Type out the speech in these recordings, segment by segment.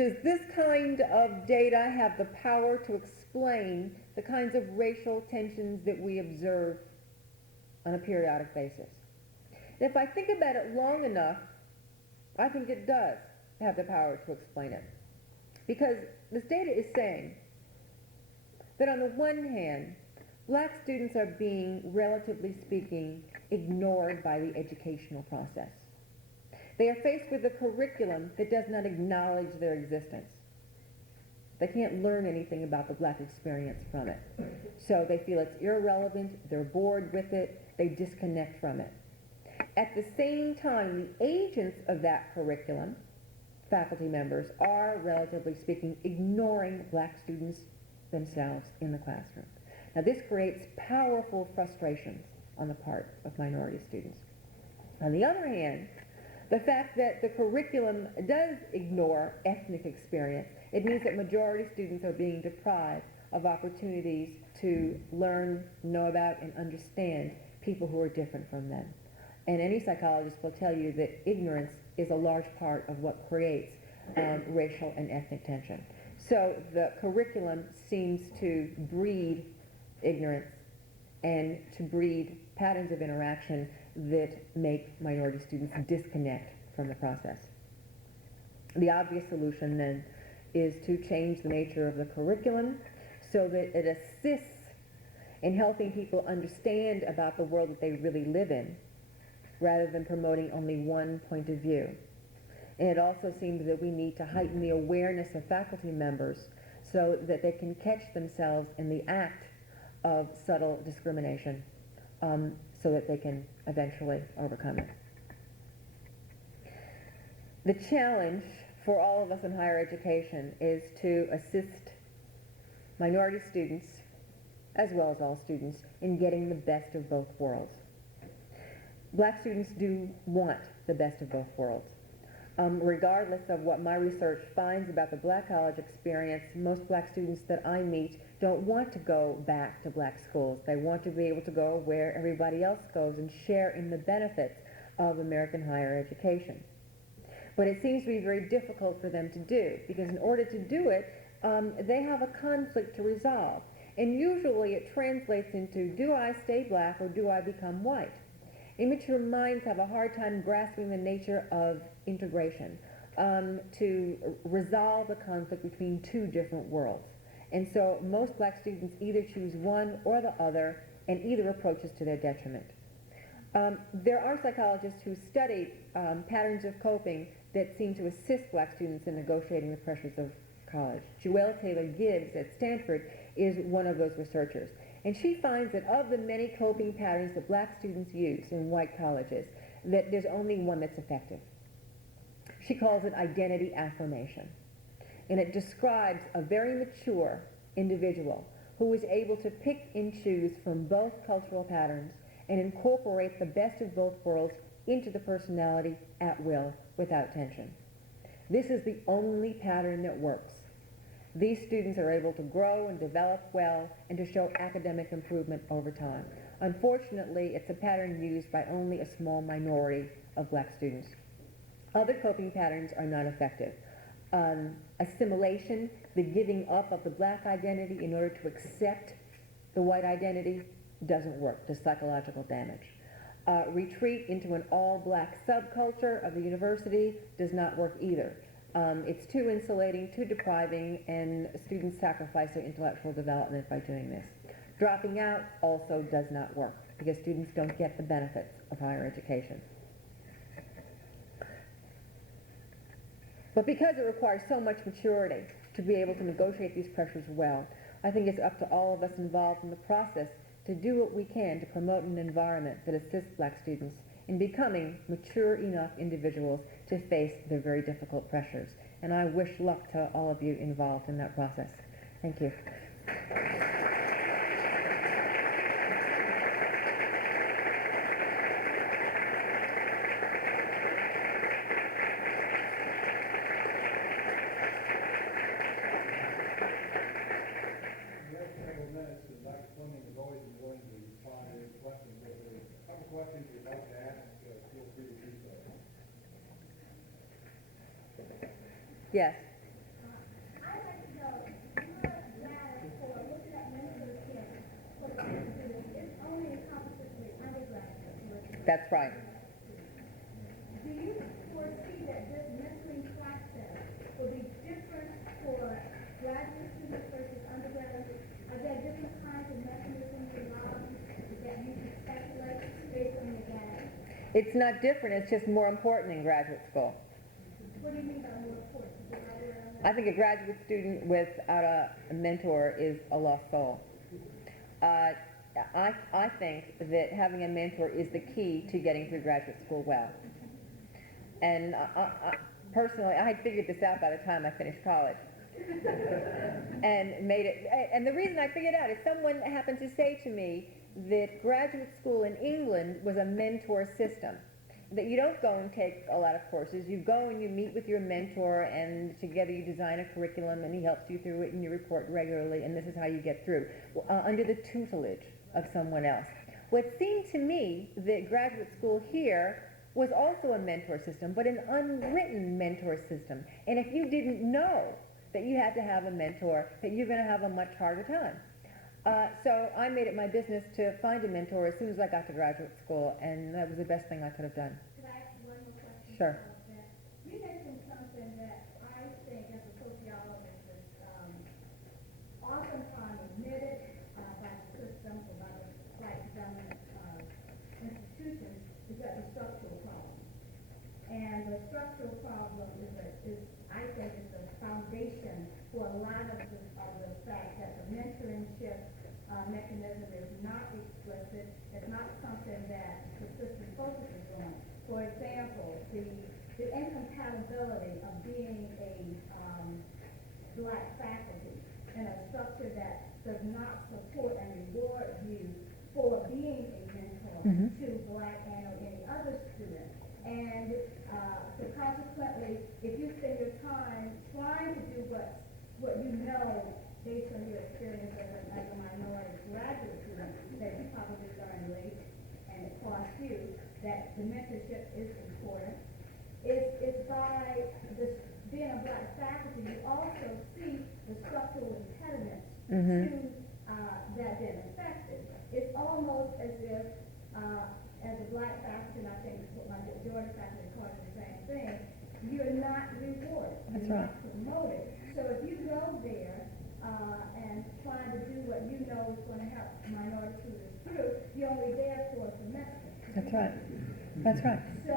Does this kind of data have the power to explain the kinds of racial tensions that we observe on a periodic basis? And if I think about it long enough, I think it does have the power to explain it. Because this data is saying that on the one hand, black students are being, relatively speaking, ignored by the educational process. They are faced with a curriculum that does not acknowledge their existence. They can't learn anything about the black experience from it. So they feel it's irrelevant, they're bored with it, they disconnect from it. At the same time, the agents of that curriculum, faculty members, are, relatively speaking, ignoring black students themselves in the classroom. Now this creates powerful frustrations on the part of minority students. On the other hand, the fact that the curriculum does ignore ethnic experience, it means that majority students are being deprived of opportunities to learn, know about, and understand people who are different from them. And any psychologist will tell you that ignorance is a large part of what creates racial and ethnic tension. So the curriculum seems to breed ignorance and to breed patterns of interaction that make minority students disconnect from the process. The obvious solution then is to change the nature of the curriculum so that it assists in helping people understand about the world that they really live in, rather than promoting only one point of view. And it also seems that we need to heighten the awareness of faculty members so that they can catch themselves in the act of subtle discrimination, so that they can eventually overcome it. The challenge for all of us in higher education is to assist minority students, as well as all students, in getting the best of both worlds. Black students do want the best of both worlds. Regardless of what my research finds about the black college experience, most black students that I meet don't want to go back to black schools. They want to be able to go where everybody else goes and share in the benefits of American higher education. But it seems to be very difficult for them to do, because in order to do it, they have a conflict to resolve. And usually it translates into, do I stay black or do I become white? Immature minds have a hard time grasping the nature of integration, to resolve the conflict between two different worlds. And so most black students either choose one or the other, and either approach is to their detriment. There are psychologists who study patterns of coping that seem to assist black students in negotiating the pressures of college. Joelle Taylor Gibbs at Stanford is one of those researchers. And she finds that of the many coping patterns that black students use in white colleges, that there's only one that's effective. She calls it identity affirmation. And it describes a very mature individual who is able to pick and choose from both cultural patterns and incorporate the best of both worlds into the personality at will without tension. This is the only pattern that works. These students are able to grow and develop well and to show academic improvement over time. Unfortunately, it's a pattern used by only a small minority of black students. Other coping patterns are not effective. Assimilation, the giving up of the black identity in order to accept the white identity, doesn't work, does psychological damage. Retreat into an all-black subculture of the university does not work either. It's too insulating, too depriving, and students sacrifice their intellectual development by doing this. Dropping out also does not work, because students don't get the benefits of higher education. But because it requires so much maturity to be able to negotiate these pressures well, I think it's up to all of us involved in the process to do what we can to promote an environment that assists black students in becoming mature enough individuals to face their very difficult pressures. And I wish luck to all of you involved in that process. Thank you. Yes. That's right. Do you foresee that this mentoring process will be different for graduate students versus undergraduates? Are there different kinds of mechanisms involved that you can speculate based on your data? It's not different, it's just more important in graduate school. What do you mean by more important? I think a graduate student without a mentor is a lost soul. I think that having a mentor is the key to getting through graduate school well. And personally, I had figured this out by the time I finished college. And made it, and the reason I figured out is someone happened to say to me that graduate school in England was a mentor system. That you don't go and take a lot of courses, you go and you meet with your mentor and together you design a curriculum and he helps you through it and you report regularly and this is how you get through, under the tutelage of someone else. Well, it seemed to me that graduate school here was also a mentor system, but an unwritten mentor system. And if you didn't know that you had to have a mentor, that you're going to have a much harder time. So I made it my business to find a mentor as soon as I got to graduate school, and that was the best thing I could have done. Could I ask one more question? Sure. About that? You mentioned something that I think as a sociologist is oftentimes omitted by the system or by the white government institutions is that the structural problem. And the structural problem is I think, is the foundation for a lot of the fact that the mentorship mechanism is not explicit. It's not something that the system focuses on. For example, the incompatibility of being a black faculty in a structure that does not support and reward you for being a mentor to black and or any other student. And so consequently, if you spend your time trying to do what you know based on your experience as a minority graduate student that you probably learned late and it cost you, that the mentorship is important. It's by this being a black faculty, you also see the structural impediments to that being affected. It's almost as if as a black faculty, and I think what my Georgia faculty calls the same thing, you're not rewarded. That's you're right. not promoted. So if you go there and try to do what you know is going to help minority students through, you're only there for a semester. That's right. That's right. So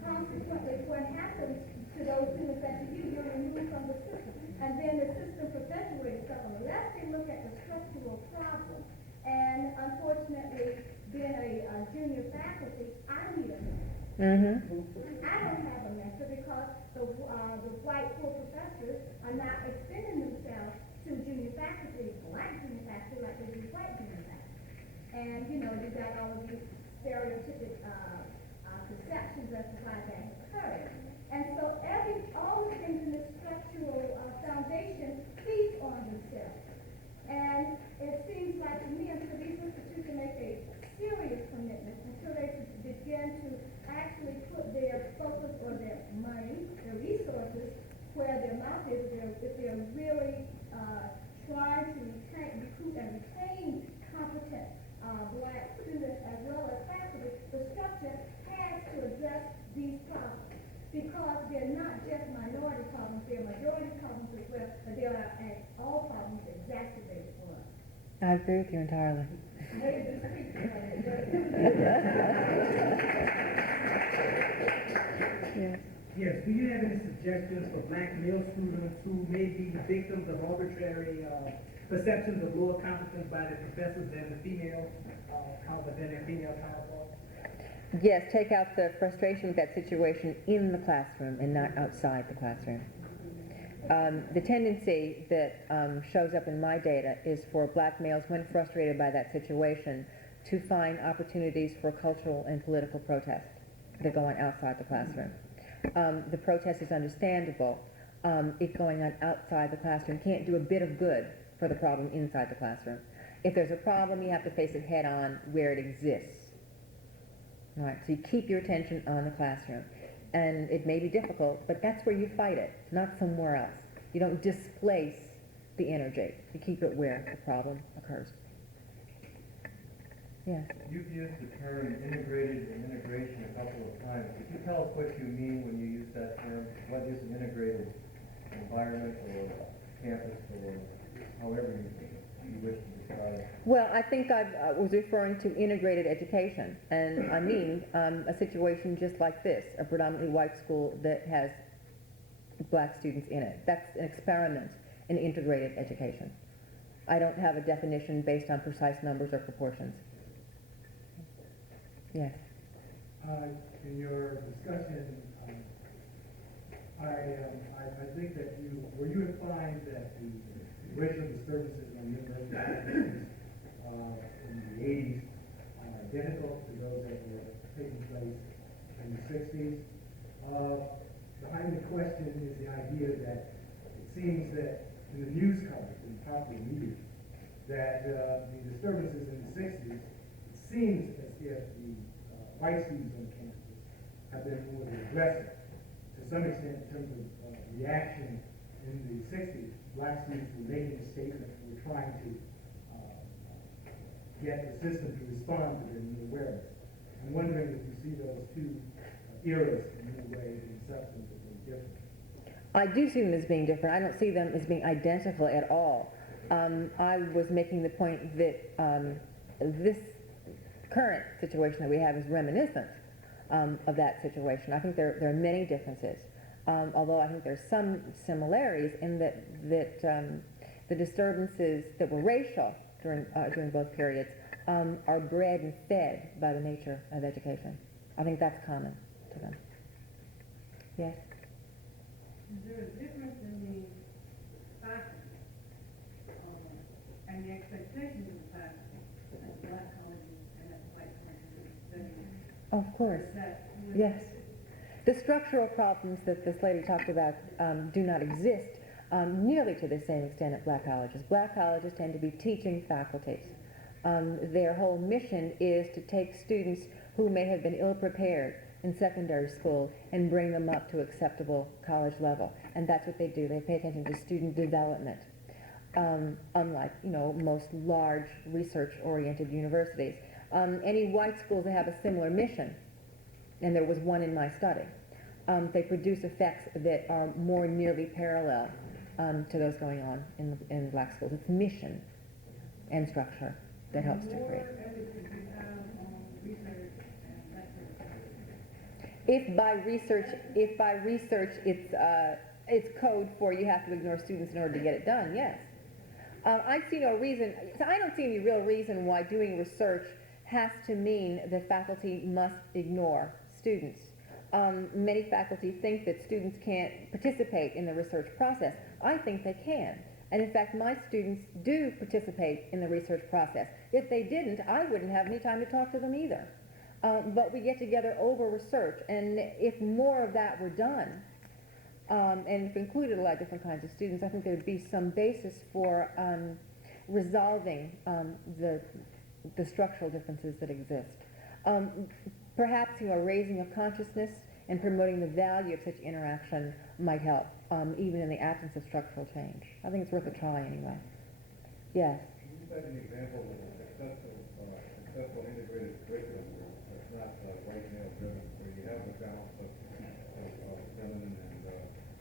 consequently, what happens to those students that you're removed from the system. And then the system perpetuates itself unless they look at the structural problem. And unfortunately, being a junior faculty, I need a mentor. I don't have a mentor because the white poor professors are not extending themselves to junior faculty, black junior faculty, like they do white junior faculty. And you got all of these stereotypic perceptions as to why that occurs. And so all the things in this structural foundation feed on themselves. And it seems like to me until these institutions make a serious commitment, until they begin to actually put their focus or their money, their resources, where their mouth is, if they're really trying to recruit and retain competent black students as well as faculty, the structure has to address these problems. Because they're not just minority problems, they're majority problems as well, but they are all problems exacerbated for us. I agree with you entirely. Yes. Yes, do you have any suggestions for black male students who may be victims of arbitrary perceptions of lower competence by their professors than the female, than their female counterparts? Yes, take out the frustration with that situation in the classroom and not outside the classroom. The tendency that shows up in my data is for black males, when frustrated by that situation, to find opportunities for cultural and political protest that go on outside the classroom. The protest is understandable if going on outside the classroom can't do a bit of good for the problem inside the classroom. If there's a problem, you have to face it head on where it exists. All right, so you keep your attention on the classroom. And it may be difficult, but that's where you fight it, not somewhere else. You don't displace the energy. You keep it where the problem occurs. Yes. You've used the term integrated and integration a couple of times. Could you tell us what you mean when you use that term? What is an integrated environment or campus or however you wish to describe it? Well, I think I was referring to integrated education, and I mean a situation just like this, a predominantly white school that has black students in it. That's an experiment in integrated education. I don't have a definition based on precise numbers or proportions. Yes. In your discussion, I think that were you implying that the racial disturbances on university campuses in the 80s are identical to those that were taking place in the 60s? Behind the question is the idea that it seems that in the news coverage, in popular media, that the disturbances in the 60s, it seems as if the white students on campus have been more aggressive. To some extent, in terms of reaction in the 60s, black students were making a statement, were trying to get the system to respond to their new awareness. I'm wondering if you see those two eras in any way being substantively different. I do see them as being different. I don't see them as being identical at all. I was making the point that this current situation that we have is reminiscent of that situation. I think there are many differences, although I think there's some similarities in that the disturbances that were racial during both periods are bred and fed by the nature of education. I think that's common to them. Yes? Is there a difference in the faculty and the expectations of the faculty at black colleges and at white colleges studying? Of course. Is that, Yes. The structural problems that this lady talked about do not exist nearly to the same extent at black colleges. Black colleges tend to be teaching faculties. Their whole mission is to take students who may have been ill-prepared in secondary school and bring them up to acceptable college level. And that's what they do. They pay attention to student development. Unlike, most large research-oriented universities. Any white schools that have a similar mission, and there was one in my study, they produce effects that are more nearly parallel to those going on in black schools. It's mission and structure that helps to create. more emphasis you have on research and that sort of thing? If by research it's code for you have to ignore students in order to get it done, yes. I see no reason, so I don't see any real reason why doing research has to mean that faculty must ignore students. Many faculty think that students can't participate in the research process. I think they can. And in fact, my students do participate in the research process. If they didn't, I wouldn't have any time to talk to them either. But we get together over research, and if more of that were done, and if included a lot of different kinds of students, I think there would be some basis for resolving the structural differences that exist. Perhaps raising of consciousness and promoting the value of such interaction might help, even in the absence of structural change. I think it's worth a try anyway. Yes? Can you cite an example of a successful integrated curriculum that's not white male driven, where you have the balance of feminine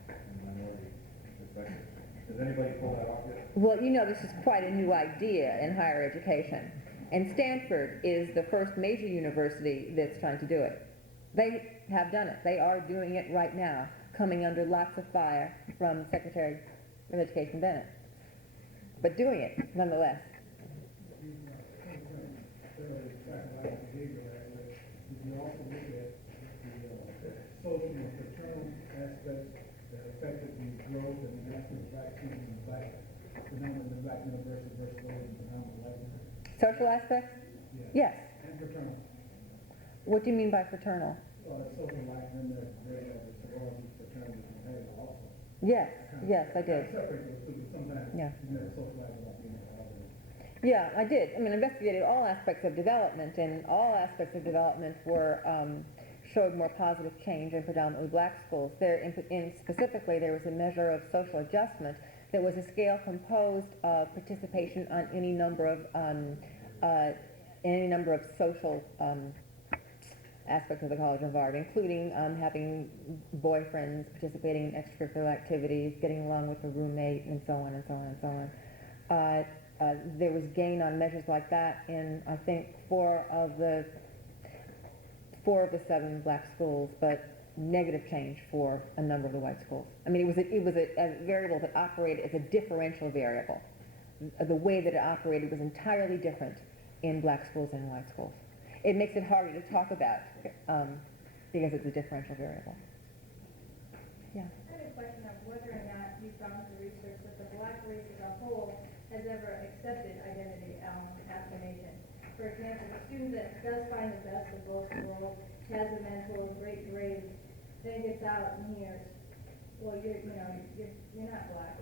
and minority perspectives? Has anybody pulled that off yet? Well, this is quite a new idea in higher education. And Stanford is the first major university that's trying to do it. They have done it. They are doing it right now, coming under lots of fire from Secretary of Education Bennett. But doing it, nonetheless. You also look at the social and fraternal aspects that affected the growth and the national black students and black phenomenon, black university versus those in phenomenal white university. Social aspects? Yes. And fraternal. What do you mean by fraternal? Social life, and they have the sorority, fraternity, and that also. Yes, yes, I did. Separate those two, but sometimes Yeah. you know, social life is not being involved in. Yeah, I did. I mean, I investigated all aspects of development, and all aspects of development were showed more positive change in predominantly black schools. Specifically, there was a measure of social adjustment that was a scale composed of participation on any number of any number of social aspects of the College of Art, including having boyfriends, participating in extracurricular activities, getting along with a roommate, and so on and so on and so on. There was gain on measures like that in, I think, four of the 7 black schools, but negative change for a number of the white schools. I mean, it was a variable that operated as a differential variable. The way that it operated was entirely different in black schools and white schools. It makes it harder to talk about because it's a differential variable. Yeah. I have a question of whether or not you found the research that the black race as a whole has ever accepted identity affirmation. For example, a student that does find the best of both worlds, has a mental, great grades, then gets out and hears, well, you're not black.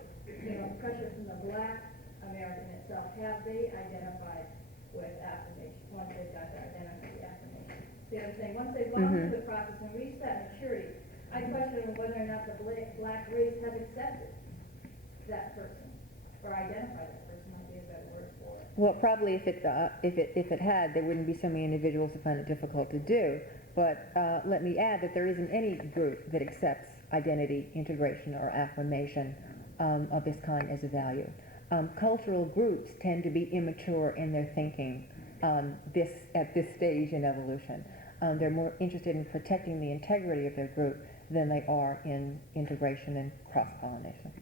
Pressure from the black American itself, have they identified with affirmation, once they've got the identity affirmation? See what I'm saying? Once they've gone through the process and reached that maturity, I question whether or not the black race has accepted that person, or identified that person, might be a better word for it. Well, probably if it had, there wouldn't be so many individuals who find it difficult to do. But let me add that there isn't any group that accepts identity, integration, or affirmation of this kind as a value. Cultural groups tend to be immature in their thinking at this stage in evolution. They're more interested in protecting the integrity of their group than they are in integration and cross-pollination.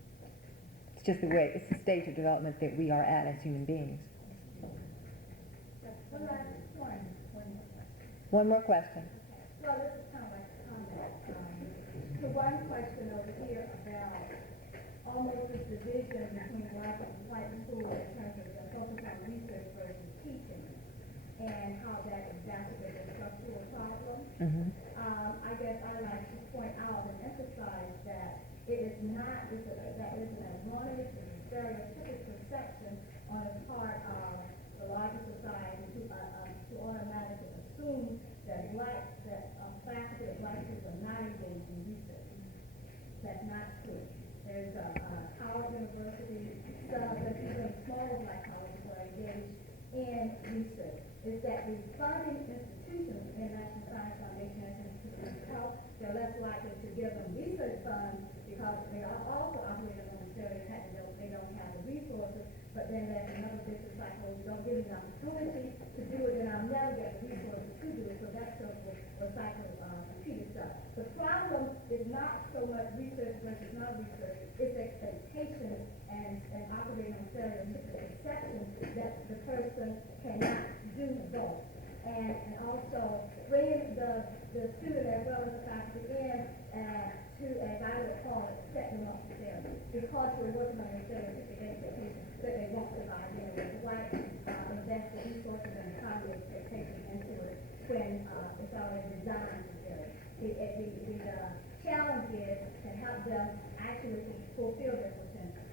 It's just it's the stage of development that we are at as human beings. One last one. One more question. Well, this is kind of like a comment. The one question over here about almost this division between white schools in terms of the focus on research versus teaching, and how that exacerbates a structural problem. I guess I'd like to point out and emphasize that it is not, that is an erroneous and stereotypic perception on the part of the larger society to automatically assume that faculty of black students are not engaged in research. That's not true. There's Howard University, especially smaller black colleges are engaged in research. Is that the funding institutions in National Science Foundation and Institutions of Health, they're less likely to give them research funds because they are also operating on the stereotype that they don't have the resources, but then there's another business cycle, we don't give them the opportunity to do it, and I'll never get the resources to do it, so that circle or cycle repeat itself. The problem is not so much research versus non-research, it's expectations and operating on stereotypical perceptions that the person cannot do both. And also bringing the student as well as the faculty in to, as I would call it, set them up for failure. Because we're working on the stereotypic expectations that they won't survive anyway. So why invest the resources and time the expectations into it when it's already designed to fail? The challenge is to help them actually fulfill their potential.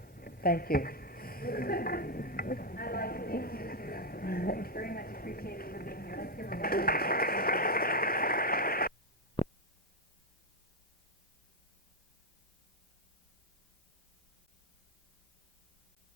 Thank you.